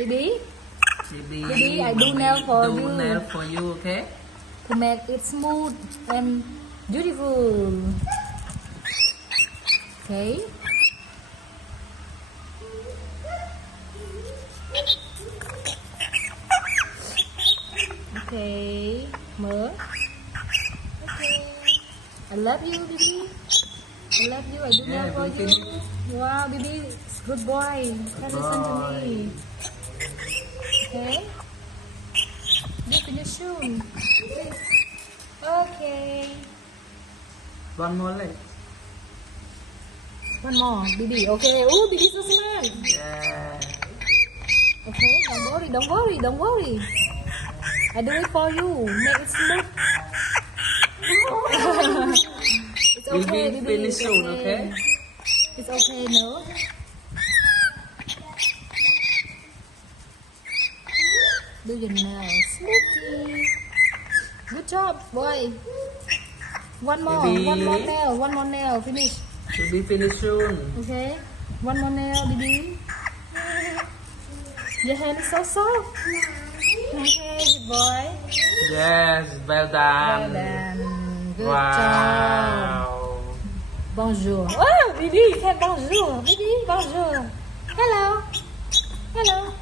Bibi. Bibi, Bibi, I do nail for do you. nail for you, okay? To make it smooth and beautiful. Okay. Okay. Mở. Okay. I love you, Bibi. I love you. I do Yeah, nail for we you. finish. Wow, Bibi, good boy. Can listen to me. Okay. You finish soon. Okay. One more leg. One more, Bibi. Okay. Oh, Bibi so smart. Yeah. Okay. Don't worry. Don't worry. Don't worry. I do it for you. Make it smooth. It's okay, Bibi, Bibi. finish It's soon, okay? It's okay, no? Do your nails. Smoothie. Good job, boy. One more. Bibi. One more nail. One more nail. Finish. Bibi, finish soon. Okay. One more nail, Bibi. Your hand is so soft. Okay, good boy. Yes, well Well done. done. Good Wow. job. Bonjour. Oh, Bibi, you can bonjour. Bibi, bonjour. Hello. Hello.